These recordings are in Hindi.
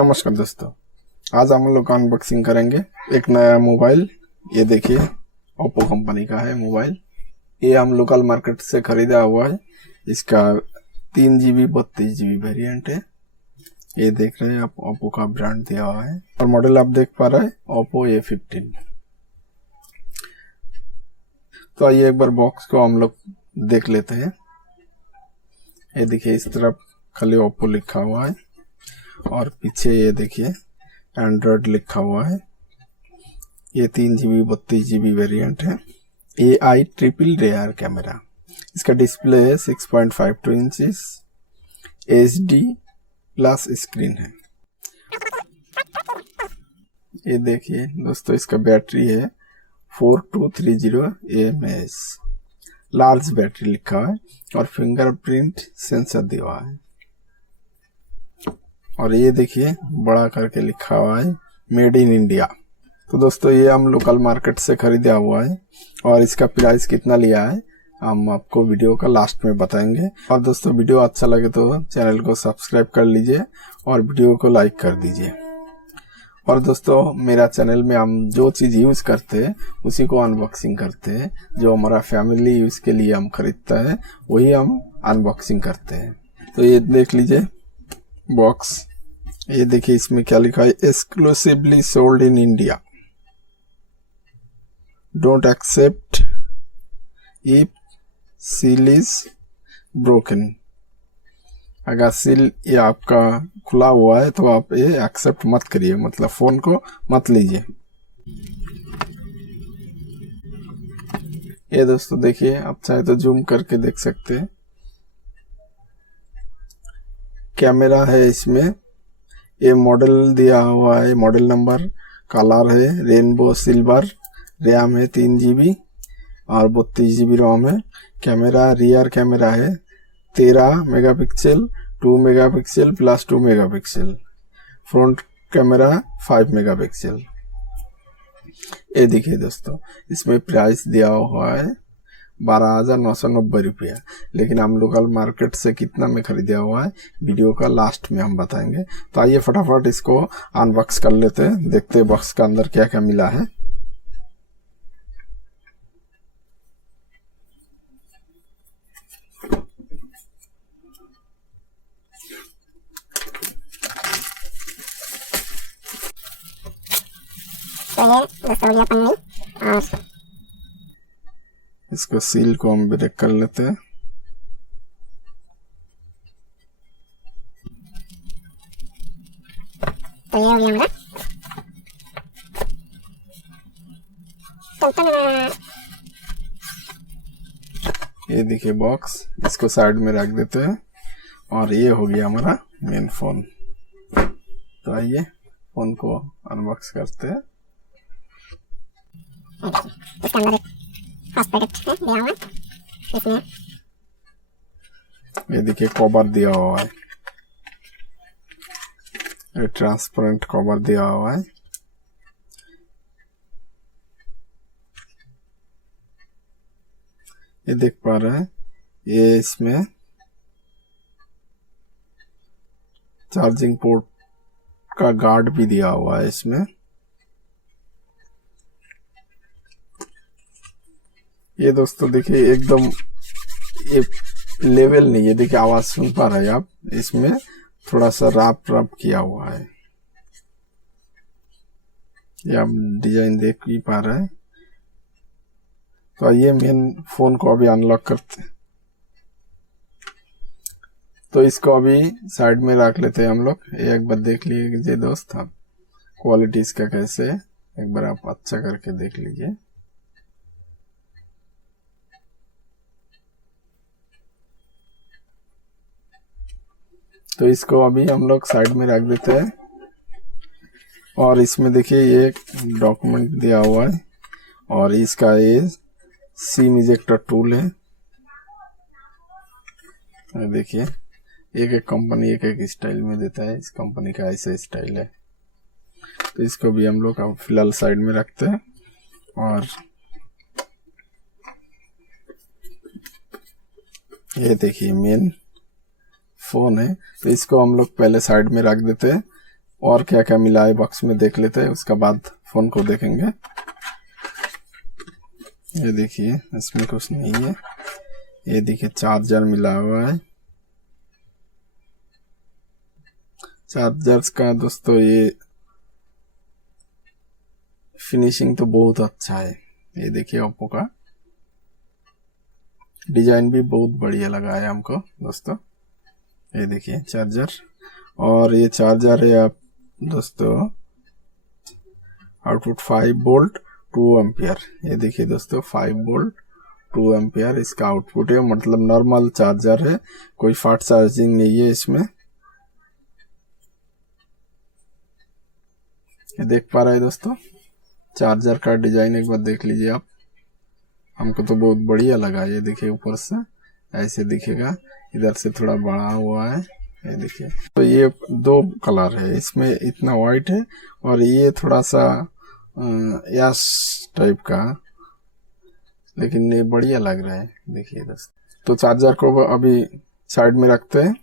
नमस्कार दोस्तों, आज हम लोग अनबॉक्सिंग करेंगे एक नया मोबाइल। ये देखिए ओप्पो कंपनी का है मोबाइल। ये हम लोकल मार्केट से खरीदा हुआ है। इसका 3 GB 32 GB वेरिएंट है। ये देख रहे हैं आप, ओप्पो का ब्रांड दिया हुआ है और मॉडल आप देख पा रहे हैं ओप्पो A15। तो आइए एक बार बॉक्स को हम लोग देख लेते हैं। ये देखिए इस तरफ खाली ओप्पो लिखा हुआ है और पीछे ये देखिए एंड्रॉयड लिखा हुआ है। ये 3 GB 32 GB वेरिएंट है। AI triple rare camera. इसका डिस्प्ले है 6.52 इंचेस, HD प्लस स्क्रीन है। ये देखिए दोस्तों, इसका बैटरी है 4230 mAh। लार्ज बैटरी लिखा है और फिंगरप्रिंट सेंसर दिया हुआ है। और ये देखिए बड़ा करके लिखा हुआ है मेड इन इंडिया। तो दोस्तों ये हम लोकल मार्केट से खरीदा हुआ है और इसका प्राइस कितना लिया है हम आपको वीडियो का लास्ट में बताएंगे। और दोस्तों वीडियो अच्छा लगे तो चैनल को सब्सक्राइब कर लीजिए और वीडियो को लाइक कर दीजिए। और दोस्तों मेरा चैनल में हम जो चीज़ यूज़ करते हैं उसी को अनबॉक्सिंग करते हैं। जो हमारा फैमिली यूज़ के लिए हम खरीदता है वही हम अनबॉक्सिंग करते हैं। तो ये देख लीजिए बॉक्स। ये देखिए इसमें क्या लिखा है, exclusively sold in India, don't accept if seal is broken. अगर सील ये आपका खुला हुआ है तो आप ये एक्सेप्ट मत करिए, मतलब फोन को मत लीजिए। ये दोस्तों देखिए, आप चाहे तो जूम करके देख सकते हैं। कैमरा है इसमें, ये मॉडल दिया हुआ है, मॉडल नंबर, कलर है रेनबो सिल्वर, रैम है 3 GB और 32 GB रोम है। कैमरा रियर कैमरा है 13 megapixel, 2 megapixel plus 2 megapixel. Front camera 5 megapixel. ये देखिए दोस्तों, इसमें प्राइस दिया हुआ है 12,990 रुपया, लेकिन हम लोकल मार्केट से कितना में खरीदा हुआ है वीडियो का लास्ट में हम बताएंगे। तो आइए फटाफट इसको अनबॉक्स कर लेते हैं, देखते हैं बॉक्स का अंदर क्या क्या मिला है। और इसको सील को हम ब्रेक कर लेते हैं। तो ये हो गया हमारा। ये देखिए बॉक्स, इसको साइड में रख देते हैं और ये हो गया हमारा मेन फोन। तो आइए फोन को अनबॉक्स करते हैं। इसके अंदर एक फर्स्ट पैकेट है दिया हुआ। इसमें ये देखिए कवर दिया हुआ है, ये ट्रांसपेरेंट कवर दिया हुआ है। ये देख पा रहे हैं, ये इसमें चार्जिंग पोर्ट का गार्ड भी दिया हुआ है इसमें। ये दोस्तों देखिए एकदम ये लेवल नहीं है, देखिए आवाज सुन पा रहे हैं आप, इसमें थोड़ा सा रैप किया हुआ है। ये आप डिजाइन देख भी पा रहे हैं। तो आइए मेन फोन को अभी अनलॉक करते हैं। तो इसको अभी साइड में रख लेते हैं हम लोग। एक बार देख लीजिए दोस्त आप, क्वालिटी इसका कैसे है एक बार आप अच्छा करके देख लीजिए। तो इसको अभी हम लोग साइड में रख देते हैं और इसमें देखिए ये एक डॉक्यूमेंट दिया हुआ है और इसका ये सिम इजेक्टर टूल है। देखिए एक एक कंपनी एक एक स्टाइल में देता है, इस कंपनी का ऐसा स्टाइल है। तो इसको भी हम लोग अब फिलहाल साइड में रखते हैं और ये देखिए मेन फोन है। तो इसको हम लोग पहले साइड में रख देते हैं और क्या क्या मिला है बॉक्स में देख लेते हैं, उसका बाद फोन को देखेंगे। ये देखिए इसमें कुछ नहीं है। ये देखिए चार्जर मिला हुआ है। चार्जर्स का दोस्तों ये फिनिशिंग तो बहुत अच्छा है। ये देखिए ओप्पो का डिजाइन भी बहुत बढ़िया लगा है हमको दोस्तों। ये देखिए चार्जर, और ये चार्जर है आप दोस्तों आउटपुट 5 वोल्ट 2 एम्पियर। ये देखिए दोस्तों 5 वोल्ट 2 एम्पियर इसका आउटपुट है, मतलब नॉर्मल चार्जर है, कोई फास्ट चार्जिंग नहीं है इसमें। ये देख पा रहे हैं दोस्तों चार्जर का डिजाइन, एक बार देख लीजिए आप, हमको तो बहुत बढ़िया लगा। ये देखिए ऊपर से ऐसे दिखेगा, इधर से थोड़ा बड़ा हुआ है। ये देखिए तो ये 2 कलर है इसमें, इतना वाइट है और ये थोड़ा सा याश टाइप का, लेकिन ये बढ़िया लग रहा है। देखिए दोस्तों तो चार्जर को अभी साइड में रखते हैं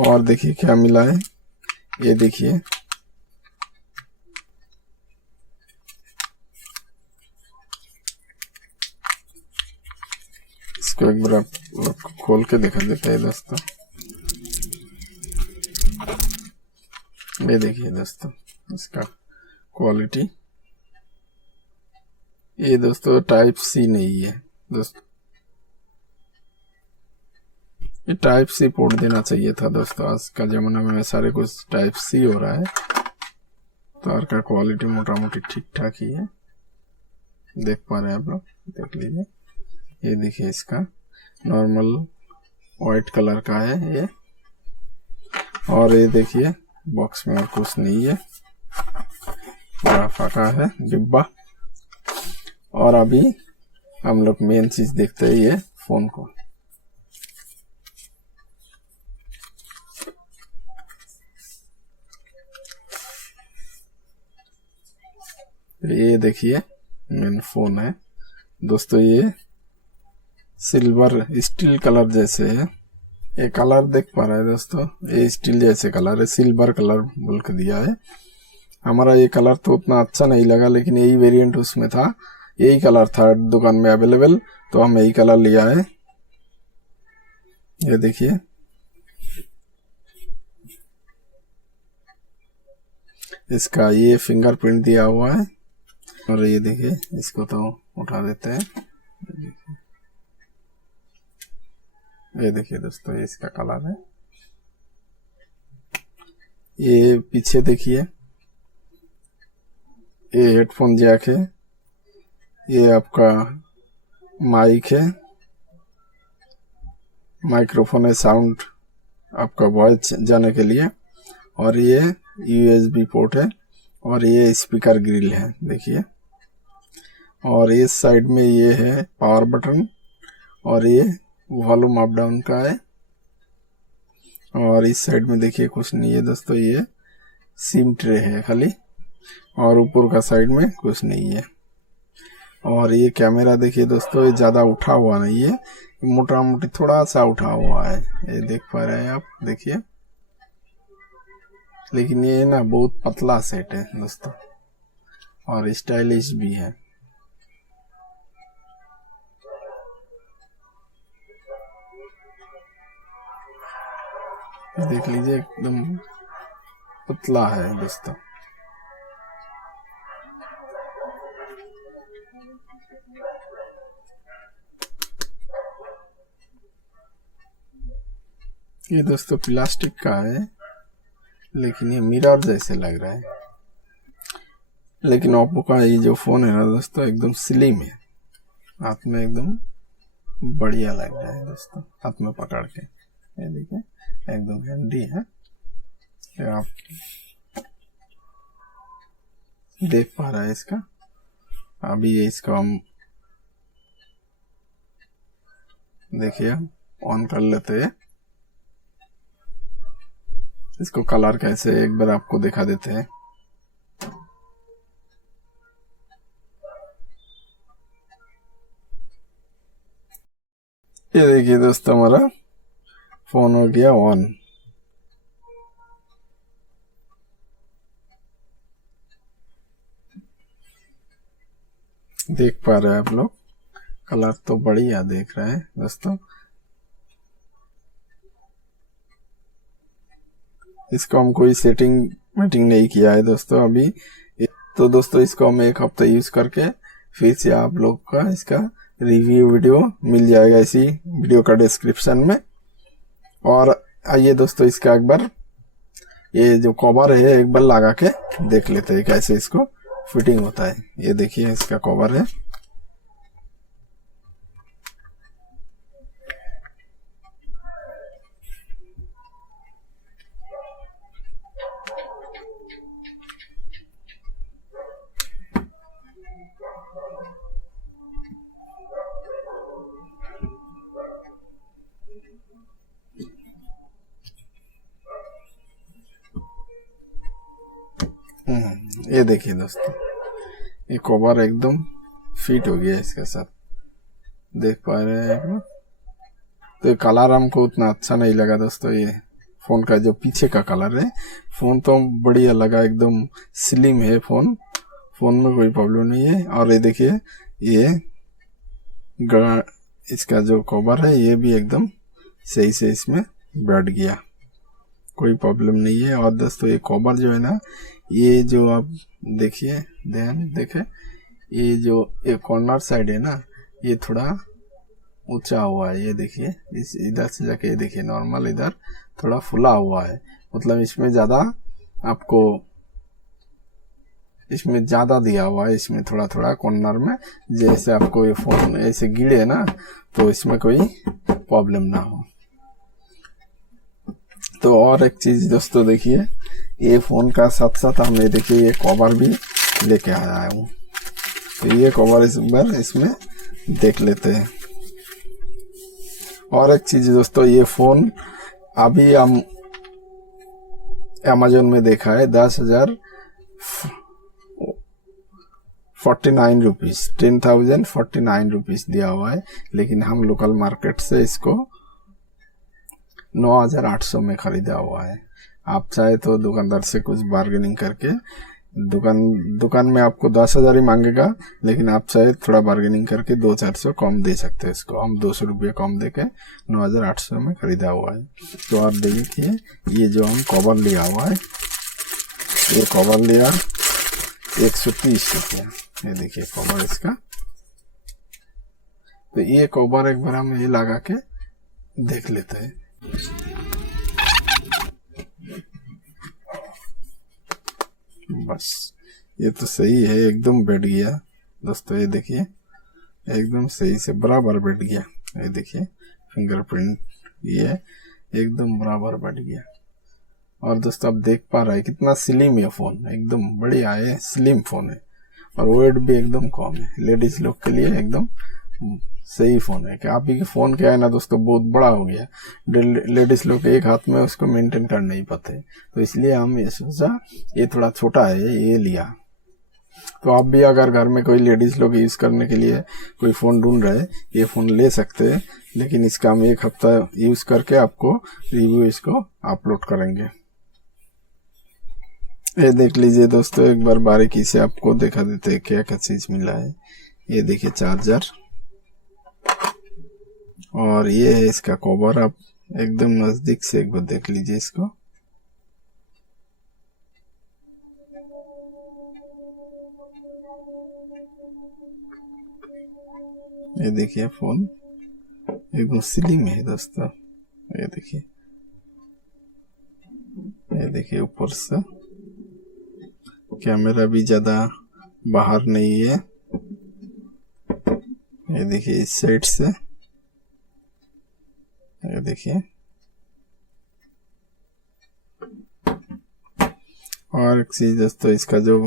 और देखिए क्या मिला है। ये देखिए इसको एक बार आप खोल के दिखा देते हैं दोस्तों। ये देखिए दोस्तों इसका क्वालिटी। ये दोस्तों टाइप सी नहीं है दोस्तों, ये टाइप सी पोर्ट देना चाहिए था दोस्तों। आज का जमाना में सारे कुछ टाइप सी हो रहा है। तार का क्वालिटी मोटा मोटी ठीक ठाक ही है, देख पा रहे हैं आप लोग, देख लीजिए। ये देखिए इसका नॉर्मल वाइट कलर का है ये, और ये देखिए बॉक्स में और कुछ नहीं है, बड़ा फाका है डिब्बा। और अभी हम लोग मेन चीज देखते हैं ये फोन को। ये देखिए मेन फोन है दोस्तों, ये सिल्वर स्टील कलर जैसे है। ये कलर देख पा रहे हैं दोस्तों, ये स्टील जैसे कलर है, सिल्वर कलर बोल के दिया है। हमारा ये कलर तो उतना अच्छा नहीं लगा, लेकिन यही वेरिएंट उसमें था, यही कलर था दुकान में अवेलेबल, तो हम यही कलर लिया है। ये देखिए इसका ये फिंगरप्रिंट दिया हुआ है। और ये देखिए इसको तो उठा देते हैं। ये देखिए दोस्तों ये इसका कलर है। ये पीछे देखिए ये हेडफोन जैक है, ये आपका माइक है, माइक्रोफोन है, साउंड आपका वॉइस जाने के लिए, और ये यूएसबी पोर्ट है, और ये स्पीकर ग्रिल है देखिए। और इस साइड में ये है पावर बटन, और ये वॉल्यूम अप डाउन का है। और इस साइड में देखिए कुछ नहीं है दोस्तों, ये सिम ट्रे है खाली, और ऊपर का साइड में कुछ नहीं है। और ये कैमरा देखिए दोस्तों, ये ज्यादा उठा हुआ नहीं है, मोटा मोटी थोड़ा सा उठा हुआ है, ये देख पा रहे हैं आप, देखिए। लेकिन ये ना बहुत पतला सेट है दोस्तों, और स्टाइलिश भी है। देख लीजिए एकदम पतला है दोस्तों। ये दोस्तों प्लास्टिक का है, लेकिन ये मिरर जैसे लग रहा है। लेकिन ओप्पो का ये जो फोन है ना दोस्तों एकदम स्लिम है, हाथ में एकदम बढ़िया लग रहा है दोस्तों, हाथ में पकड़ के। ये देखिए एकदम हैंडी है, ये आप देख पा रहे हैं इसका। अभी ये इसको हम देखिए ऑन कर लेते हैं, इसको कलर कैसे एक बार आपको दिखा देते हैं। ये देखिए दोस्तों हमारा फोन हो गया ऑन। देख पा रहे हैं आप लोग, कलर तो बढ़िया देख रहे हैं दोस्तों। इसको हम कोई सेटिंग मीटिंग नहीं किया है दोस्तों अभी। तो दोस्तों इसको हम 1 हफ्ता यूज करके फिर से आप लोग का इसका रिव्यू वीडियो मिल जाएगा इसी वीडियो का डिस्क्रिप्शन में। और आइए दोस्तों इसका एक बार ये जो कवर है एक बार लगा के देख लेते हैं कैसे इसको फिटिंग होता है। ये देखिए इसका कवर है। ये देखिए दोस्तों, ये कवर एकदम फिट हो गया इसके साथ, देख पा रहे हैं आप लोग। तो ये कलर हमको उतना अच्छा नहीं लगा दोस्तों। ये फोन का जो पीछे का कलर है, फोन तो बढ़िया लगा, एकदम स्लिम है फोन, फोन में कोई प्रॉब्लम नहीं है। और ये देखिए ये इसका जो कवर है ये भी एकदम सही से इसमें बैठ गया, कोई प्रॉब्लम नहीं है। और दोस्तों ये कवर जो है ना, ये जो आप देखिए, ध्यान देखे, ये जो ये कॉर्नर साइड है ना, ये थोड़ा ऊंचा हुआ है। ये देखिए इस इधर से जाके ये देखिए नॉर्मल इधर थोड़ा फुला हुआ है, मतलब इसमें ज्यादा आपको इसमें ज्यादा दिया हुआ है, इसमें थोड़ा थोड़ा कॉर्नर में, जैसे आपको ये फोन ऐसे गिरे ना तो इसमें कोई प्रॉब्लम ना हो। तो और एक चीज दोस्तों देखिए, ये फोन का साथ साथ हमने देखिए ये कवर भी लेके आया हूँ। तो ये कवर इस बार इसमें देख लेते हैं। और एक चीज दोस्तों, ये फोन अभी हम अमेजोन में देखा है 10,049 रुपीज, 10,049 रुपीज दिया हुआ है, लेकिन हम लोकल मार्केट से इसको 9,800 में खरीदा हुआ है। आप चाहे तो दुकानदार से कुछ बार्गेनिंग करके, दुकान में आपको 10,000 ही मांगेगा, लेकिन आप चाहे थोड़ा बार्गेनिंग करके 200-400 कम दे सकते हैं। इसको हम 200 रुपये कम देके 9,800 में खरीदा हुआ है। तो आप देखिए ये जो हम कवर लिया हुआ है, ये कवर लिया 130 रुपया। ये देखिए कवर इसका। तो ये कवर एक बार हम ये लगा के देख लेते हैं। बस ये तो सही है, एकदम बैठ गया दोस्तों। ये देखिए एकदम सही से बराबर बैठ गया। ये देखिए फिंगरप्रिंट ये एकदम बराबर बैठ गया। और दोस्तों आप देख पा रहे हैं कितना स्लिम है फोन, एकदम बढ़िया है, स्लिम फोन है। और वेट भी एकदम कम है, लेडीज लोग के लिए एकदम सही फोन है। क्या आप ही फोन क्या है ना दोस्तों, बहुत बड़ा हो गया, लेडीज लोग एक हाथ में उसको मेंटेन कर नहीं पाते, तो इसलिए हम ये सोचा ये थोड़ा छोटा है, ये लिया। तो आप भी अगर घर में कोई लेडीज लोग यूज करने के लिए कोई फोन ढूंढ रहे, ये फोन ले सकते हैं, लेकिन इसका हम 1 हफ्ता यूज करके आपको रिव्यू इसको अपलोड करेंगे। ये देख लीजिए दोस्तों, एक बार बारीकी से आपको दिखा देते हैं क्या क्या चीज मिला है। ये देखिए चार्जर, और ये है इसका कवर। आप एकदम नजदीक से एक बार देख लीजिए इसको। ये देखिए फोन एकदम स्लिम है दोस्तों। ये देखिए ऊपर से कैमरा भी ज्यादा बाहर नहीं है। ये देखिए इस साइड से, ये देखिए। और एक चीज दोस्तों, इसका जो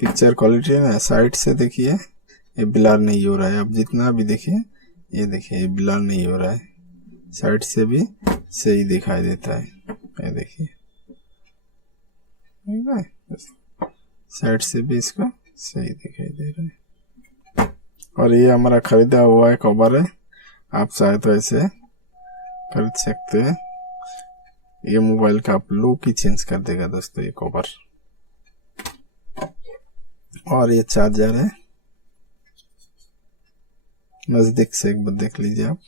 पिक्चर क्वालिटी है ना, साइड से देखिए ये ब्लर नहीं हो रहा है। आप जितना भी देखिए, ये देखिए ये ब्लर नहीं हो रहा है, साइड से भी सही दिखाई देता है। ये देखिए साइड से भी इसका सही दिखाई दे रहा है। और ये हमारा खरीदा हुआ है कवर है, आप चाहे तो ऐसे खरीद सकते हैं। ये मोबाइल का आप लुक ही चेंज कर देगा दोस्तों ये कवर। और ये चार्जर है, नजदीक से एक बार देख लीजिए आप।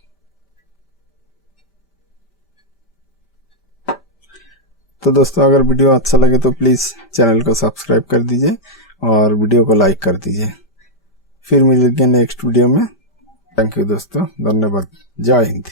तो दोस्तों अगर वीडियो अच्छा लगे तो प्लीज़ चैनल को सब्सक्राइब कर दीजिए और वीडियो को लाइक कर दीजिए। फिर मिलेंगे नेक्स्ट वीडियो में। थैंक यू दोस्तों, धन्यवाद, जय हिंद।